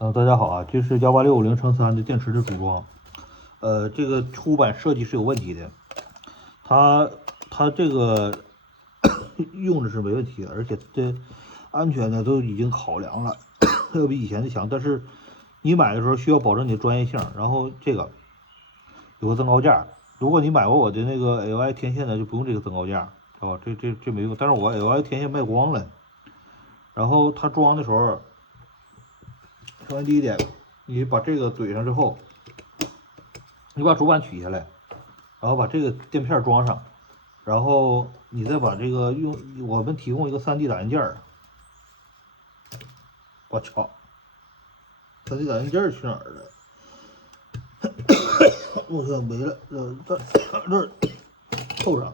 大家好啊，这是18650×3的电池的组装。这个出版设计是有问题的，它这个用着是没问题的，而且这安全呢都已经考量了，要比以前的强。但是你买的时候需要保证你的专业性，然后这个有个增高架，如果你买过我的那个 LI 天线的，就不用这个增高架，知道吧？这没用，但是我 LI 天线卖光了，然后它装的时候，首先第一点，你把这个怼上之后。你把主板取下来，然后把这个垫片装上，然后你再把这个我们提供一个3D 打印件儿。我操，3D 打印件儿去哪儿了？我操，没了，这儿扣上，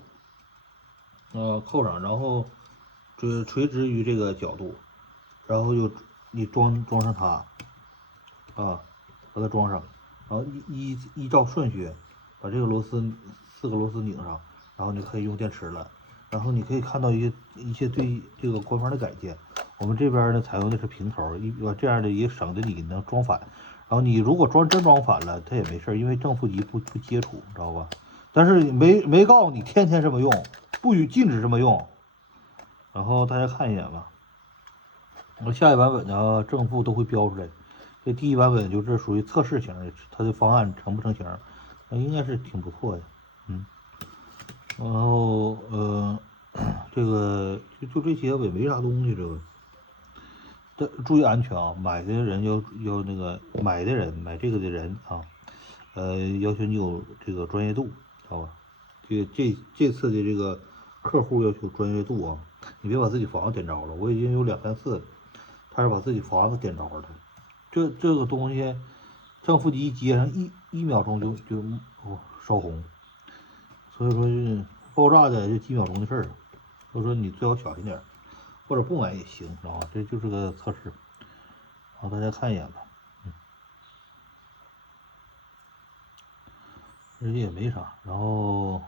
扣上，然后垂直于这个角度，然后你装上它，啊，把它装上，然后依照顺序把这个4个螺丝拧上，然后你可以用电池了。然后你可以看到一些对这个官方的改进。我们这边呢采用的是平头，这样的也省得你能装反。然后你如果真装反了，它也没事，因为正负极不接触，知道吧？但是没告诉你天天这么用，禁止这么用。然后大家看一眼吧。然后下一版本呢，正负都会标出来。这第一版本就是属于测试型的，它的方案成不成型，应该是挺不错的。然后这个就这些也没啥东西，这个。注意安全啊！买的人要那个买这个的人啊，要求你有这个专业度，知道吧？这次的这个客户要求专业度啊，你别把自己房子点着了。我已经有2、3次，他是把自己房子点着了。这个东西正负极一接上一秒钟就烧红，所以说爆炸的就几秒钟的事儿。所以说你最好小心点，或者不买也行，知道吧？这就是个测试。好，大家看一眼吧。这也没啥，然后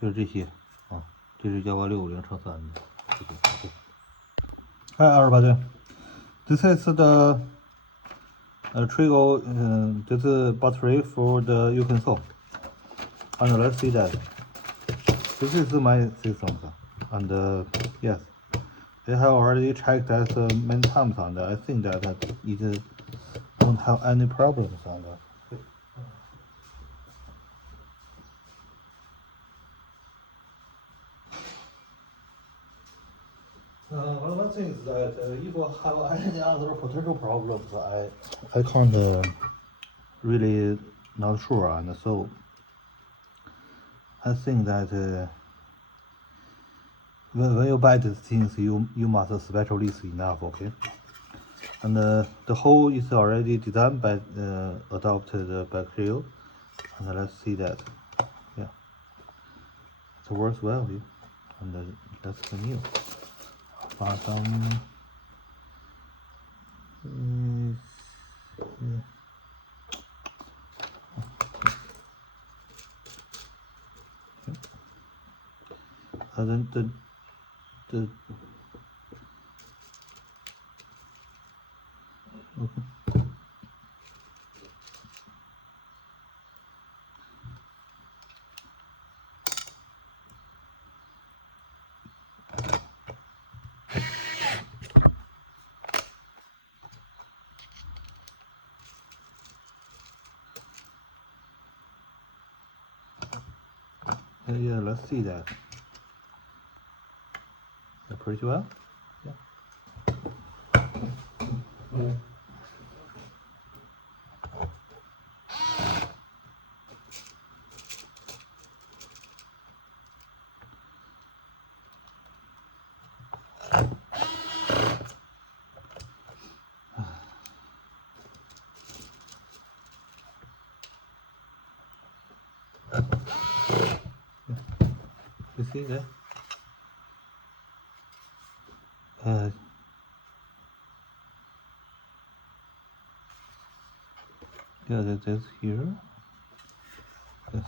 就是这些啊，这是18650×3的。Hi everybody, this is the trigger, this is battery for the uconsole, and let's see that. This is my system, and yes, I have already checked that many times, and I think that it don't have any problems. And one thing is that if I have any other potential problems, I can't really not sure, and so I think that when you buy these things, you must specialist enough, okay? And the hole is already designed by adopted bacterial, and let's see that, yeah, it works well here, and let's continue. Found some. Yeah. Then the okay. Yeah, let's see that. Pretty well. Yeah. You see that? Yeah, that's here. Yes.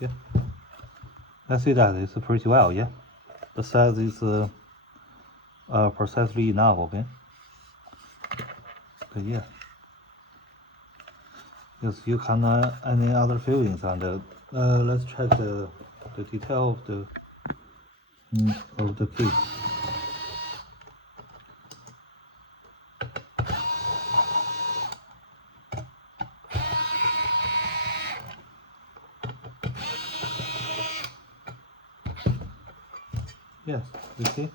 Yeah, I see that it's pretty well. Yeah, the size is precisely enough. Okay. But yeah. Yes, you can any other feelings and let's check the detail of the case. Yes, you see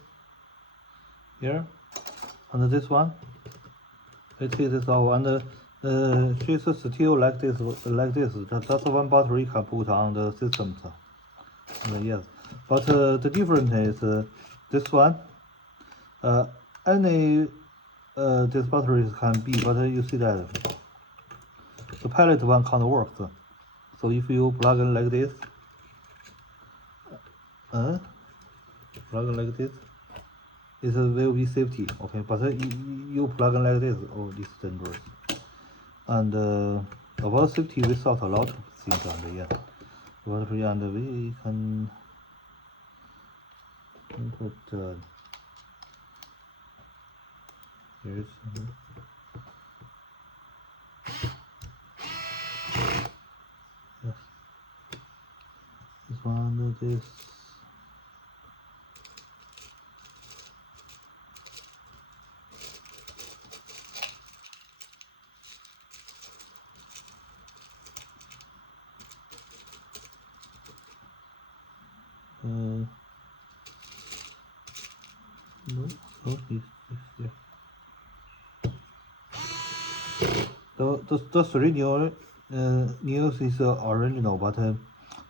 here, and this one, it is all, and she's still like this, That's one battery can put on the system. Yes, but the difference is this one, any this batteries can be, but you see that the pellet one can't work. So if you plug in like this, plug in like this, it will be safety. Okay, but you plug in like this, oh, this is dangerous. And about safety, we thought a lot of things, and yeah, but and we can put here's yes, this one, this. No, oh, this here. The three news is original, but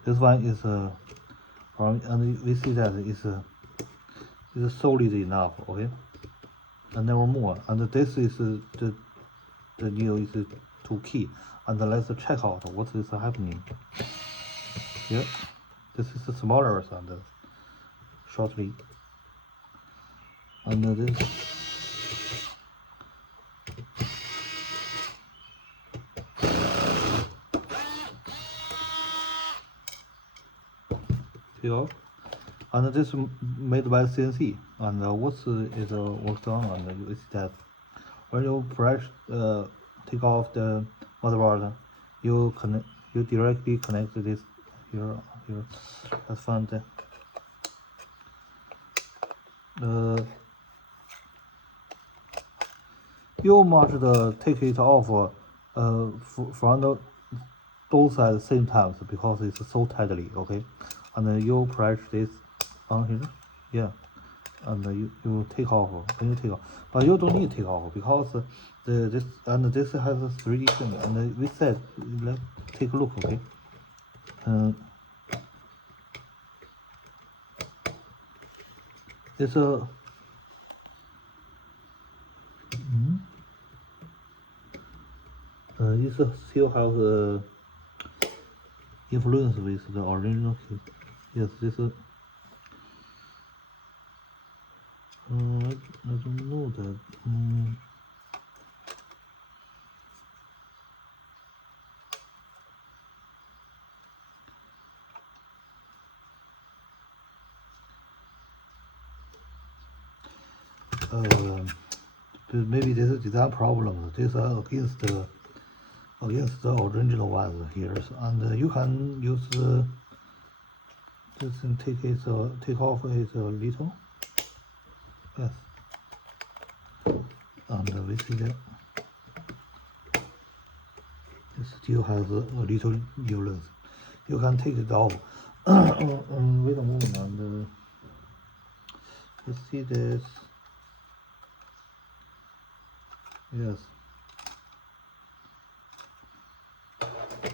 this one is from, and we see that is solid enough. Okay, and never more. And this is the new is to key. And let's check out what is happening. Here, this is smaller and shortly. And this. Here, and this made by CNC. And what is worked on, and you see that when you press take off the motherboard, you directly connect this here. That's fun. You must take it off from the both at the same time because it's so tightly. Okay, and you press this on here. Yeah, and you take off when you take off, but you don't need to take off because this has a 3D thing, and we said let's take a look. Okay, it's a it still has influence with the original case. Yes, this I don't know that. Maybe this is design problem. This against the original ones here, and you can use this and take off it a little. Yes, and we see that it still has a little nuance. You can take it off. Wait a moment, and you see this. Yes.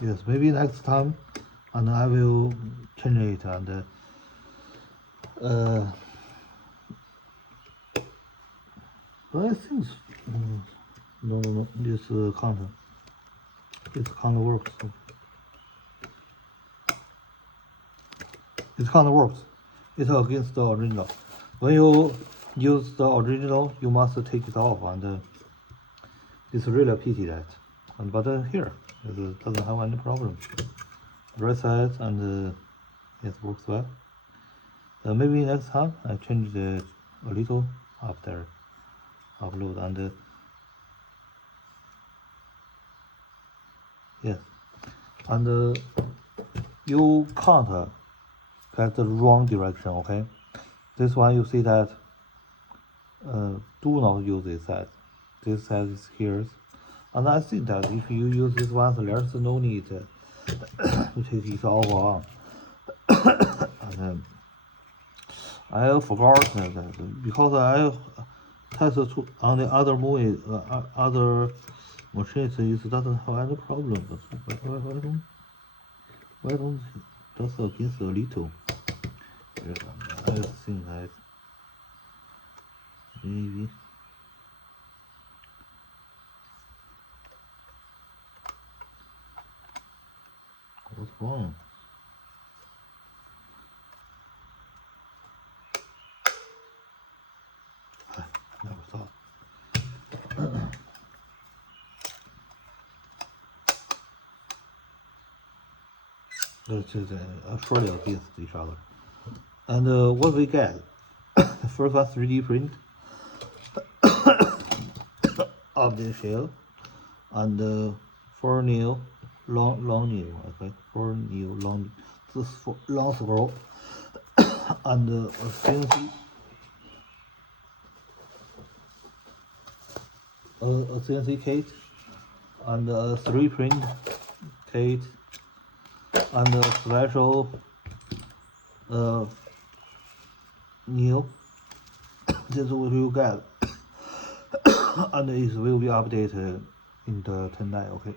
Yes, maybe next time, and I will change it and but I think no, this can't work. So. It can't work. It's against the original. When you use the original, you must take it off, and it's really a pity that. And but here it doesn't have any problem. right side, and it works well. Maybe next time I change it a little after upload, and yes, and you can't get the wrong direction. Okay, this one you see that do not use this side. This side is here, and I think that if you use this one, so there's no need to take it off. And I forgot that because I tested on the other movie, other machines, it doesn't have any problem. But why don't just against a little? I think that maybe what's wrong? I never thought. It's actually against each other. And what we get? The first one 3D print of the shell, and 4 new long nail. Okay, 4 new long, this long scroll, and a CNC kit, and a 3D print kit, and a special nail. This is what you get, and it will be updated in the tindie. Okay.